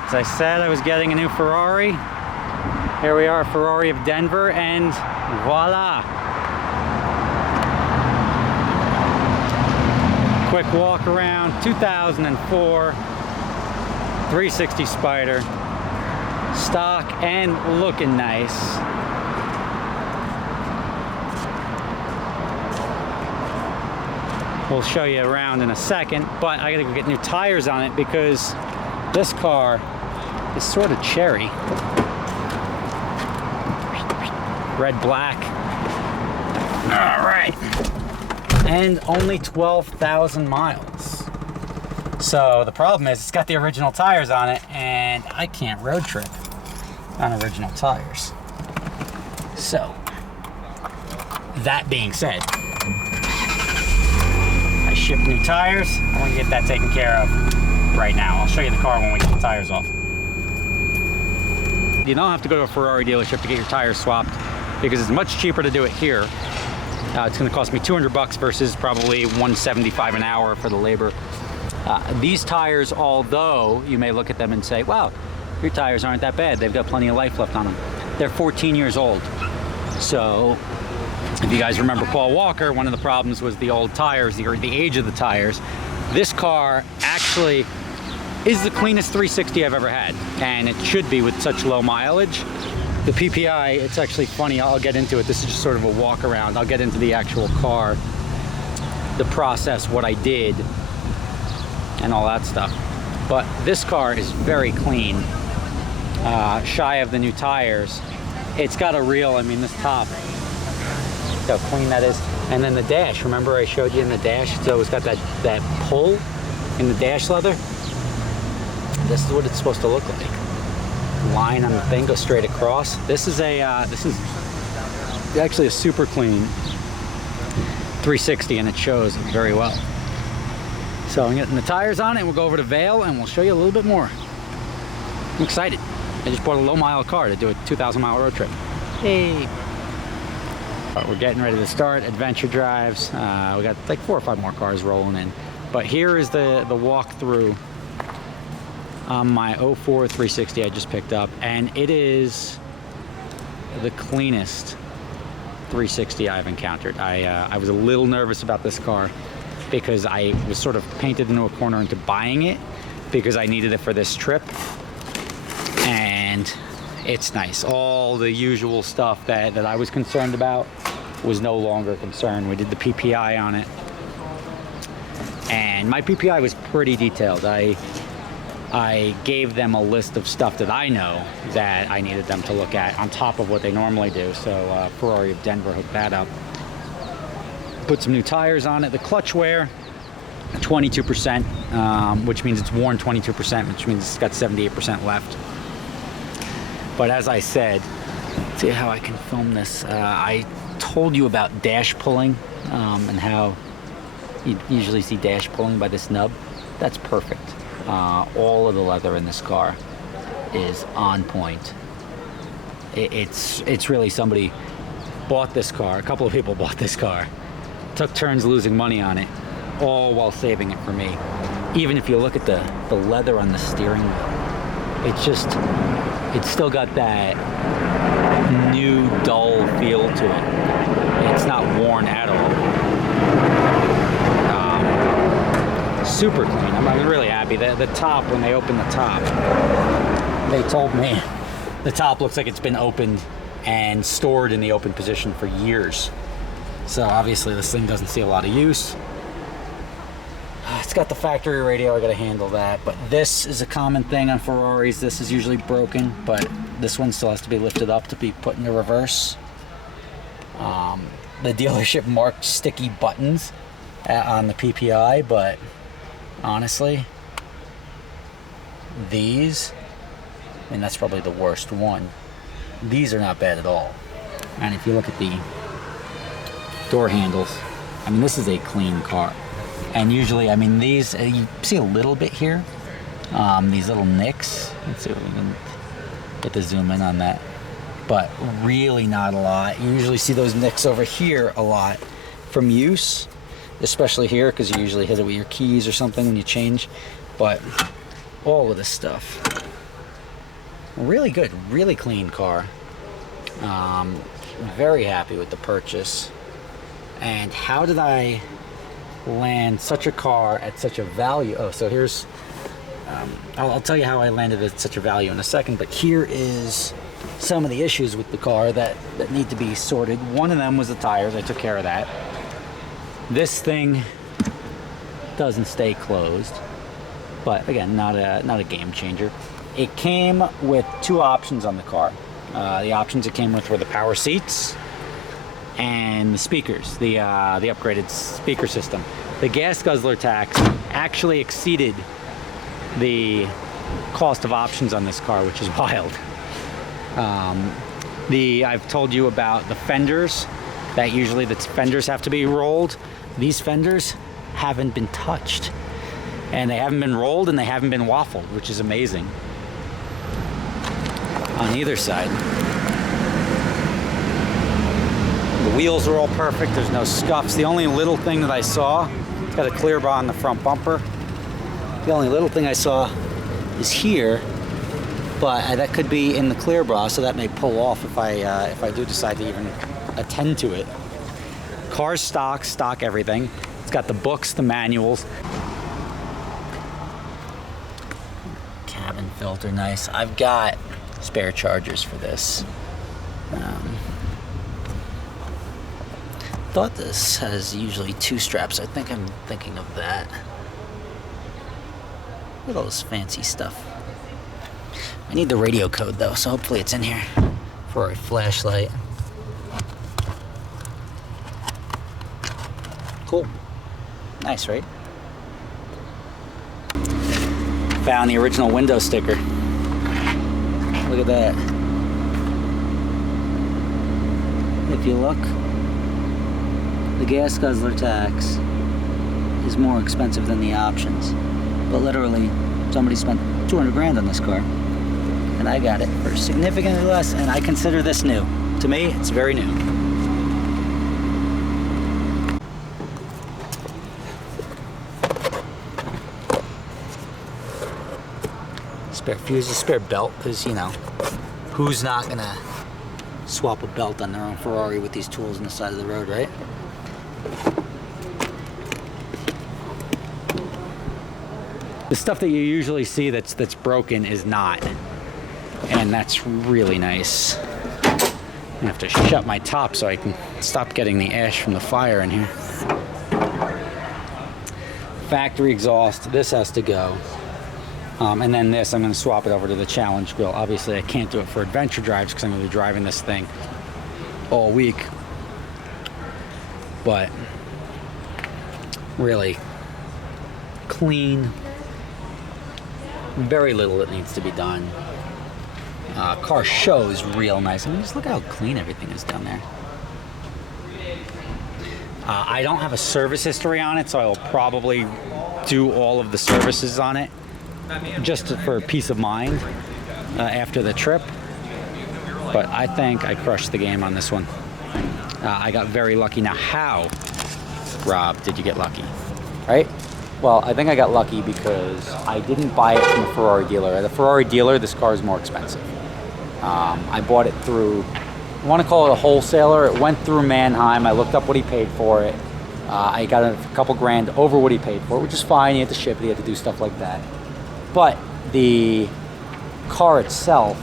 right, I said I was getting a new Ferrari. Here we are, Ferrari of Denver, and voila. Quick walk around, 2004 360 Spider. Stock and looking nice. We'll show you around in a second, but I gotta go get new tires on it because this car is sort of cherry. Red, black. All right. And only 12,000 miles. So the problem is it's got the original tires on it and I can't road trip on original tires. So, that being said, I shipped new tires. I want to get that taken care of right now. I'll show you the car when we get the tires off. You don't have to go to a Ferrari dealership to get your tires swapped because it's much cheaper to do it here. It's going to cost me $200 versus probably $175 an hour for the labor. These tires, although you may look at them and say, wow, your tires aren't that bad. They've got plenty of life left on them. They're 14 years old. So if you guys remember Paul Walker, one of the problems was the old tires, or the age of the tires. This car actually is the cleanest 360 I've ever had, and it should be with such low mileage. The PPI, it's actually funny, I'll get into it. This is just sort of a walk around. I'll get into the actual car, the process, what I did, and all that stuff. But this car is very clean, shy of the new tires. It's got a real, I mean, this top, how clean that is. And then the dash, remember I showed you in the dash? So it's got that pull in the dash leather. This is what it's supposed to look like. Line on the thing goes straight across. This is actually a super clean 360 and it shows very well. So I'm getting the tires on it and we'll go over to Vail and we'll show you a little bit more. I'm excited. I just bought a low mile car to do a 2,000 mile road trip. Hey. We're getting ready to start adventure drives. We got like 4 or 5 more cars rolling in. But here is the walkthrough on my 04 360 I just picked up, and it is the cleanest 360 I've encountered. I was a little nervous about this car because I was sort of painted into a corner into buying it because I needed it for this trip, and it's nice. All the usual stuff that I was concerned about was no longer a concern. We did the PPI on it, and my PPI was pretty detailed. I gave them a list of stuff that I know that I needed them to look at on top of what they normally do. So Ferrari of Denver hooked that up. Put some new tires on it. The clutch wear, 22%, which means it's worn 22%, which means it's got 78% left. But as I said, see how I can film this. I told you about dash pulling and how you usually see dash pulling by this nub. That's perfect. All of the leather in this car is on point. It's really, somebody bought this car, a couple of people bought this car, took turns losing money on it, all while saving it for me. Even if you look at the leather on the steering wheel, it's still got that new dull feel to it. It's not worn at all. Super clean. I'm really happy. The top, when they opened the top, they told me the top looks like it's been opened and stored in the open position for years. So obviously this thing doesn't see a lot of use. It's got the factory radio, I gotta handle that. But this is a common thing on Ferraris. This is usually broken, but this one still has to be lifted up to be put into reverse. The dealership marked sticky buttons on the PPI, but honestly, these, I mean, that's probably the worst one. These are not bad at all. And if you look at the door handles, I mean, this is a clean car. And usually, I mean, these, you see a little bit here, these little nicks. Let's see if we can get the zoom in on that. But really not a lot. You usually see those nicks over here a lot from use, especially here, because you usually hit it with your keys or something when you change. But all of this stuff Really good, really clean car. Very happy with the purchase. And how did I land such a car at such a value? Oh, so here's, I'll tell you how I landed at such a value in a second, but here is some of the issues with the car that need to be sorted. One of them was the tires. I took care of that. This thing doesn't stay closed, but again, not a game changer. It came with two options on the car. The options it came with were the power seats and the speakers, the upgraded speaker system. The gas guzzler tax actually exceeded the cost of options on this car, which is wild. I've told you about the fenders, that usually the fenders have to be rolled. These fenders haven't been touched, and they haven't been rolled, and they haven't been waffled, which is amazing. On either side, the wheels are all perfect. There's no scuffs. The only little thing that I saw, it's got a clear bar on the front bumper. The only little thing I saw is here, but that could be in the clear bra, so that may pull off if I do decide to even attend to it. Car's stock everything. It's got the books, the manuals. Cabin filter, nice. I've got spare chargers for this. Thought this has usually two straps. I think I'm thinking of that. Look at all this fancy stuff. I need the radio code though, so hopefully it's in here for a flashlight. Cool. Nice, right? Found the original window sticker. Look at that. If you look, the gas guzzler tax is more expensive than the options. But literally, somebody spent 200 grand on this car, and I got it for significantly less, and I consider this new. To me, it's very new. Spare fuses, spare belt, because, you know, who's not gonna swap a belt on their own Ferrari with these tools on the side of the road, right? The stuff that you usually see that's broken is not, and that's really nice. I have to shut my top so I can stop getting the ash from the fire in here. Factory exhaust, this has to go. And then this, I'm going to swap it over to the Challenge grill. Obviously, I can't do it for adventure drives because I'm going to be driving this thing all week. But really clean. Very little that needs to be done. Car shows real nice. I mean, just look how clean everything is down there. I don't have a service history on it, so I will probably do all of the services on it just for peace of mind after the trip. But I think I crushed the game on this one. I got very lucky. Now, how, Rob, did you get lucky? Right? Well, I think I got lucky because I didn't buy it from a Ferrari dealer. At a Ferrari dealer, this car is more expensive. I bought it through, I want to call it a wholesaler. It went through Mannheim. I looked up what he paid for it. I got a couple grand over what he paid for it, which is fine. He had to ship it. He had to do stuff like that. But the car itself,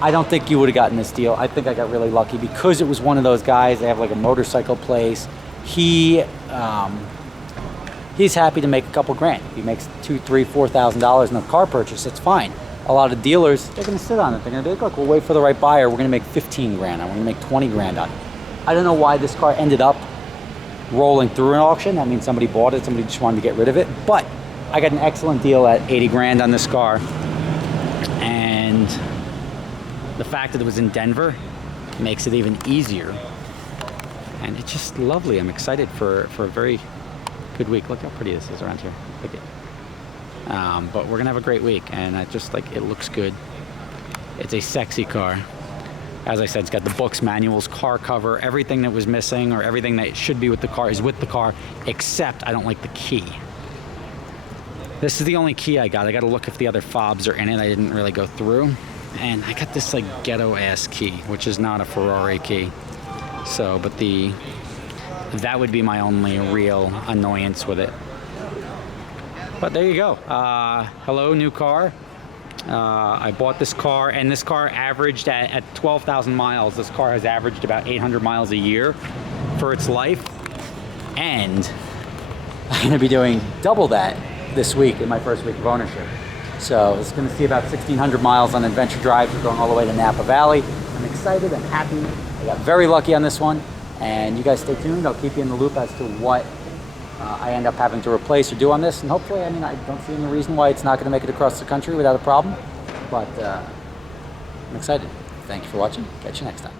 I don't think you would have gotten this deal. I think I got really lucky because it was one of those guys. They have like a motorcycle place. He's happy to make a couple grand. If he makes $2,000, $3,000, $4,000 in a car purchase, it's fine. A lot of dealers, they're going to sit on it. They're going to be like, look, we'll wait for the right buyer. We're going to make 15 grand. I'm going to make 20 grand on it. I don't know why this car ended up rolling through an auction. I mean, somebody bought it. Somebody just wanted to get rid of it. But I got an excellent deal at 80 grand on this car. And the fact that it was in Denver makes it even easier. And it's just lovely. I'm excited for a very good week. Look how pretty this is around here. Look at it. But we're gonna have a great week, and I just like it looks good. It's a sexy car. As I said, it's got the books, manuals, car cover, everything that was missing or everything that should be with the car is with the car, except I don't like the key. This is the only key I got. I got to look if the other fobs are in it. I didn't really go through. And I got this like ghetto ass key, which is not a Ferrari key. So, but that would be my only real annoyance with it. But there you go. Hello, new car. I bought this car, and this car averaged at 12,000 miles. This car has averaged about 800 miles a year for its life. And I'm gonna be doing double that this week in my first week of ownership. So it's gonna see about 1,600 miles on adventure drives. We're going all the way to Napa Valley. I'm excited, I'm happy. I got very lucky on this one. And you guys stay tuned. I'll keep you in the loop as to what I end up having to replace or do on this. And hopefully, I mean, I don't see any reason why it's not gonna make it across the country without a problem. But I'm excited. Thanks for watching. Catch you next time.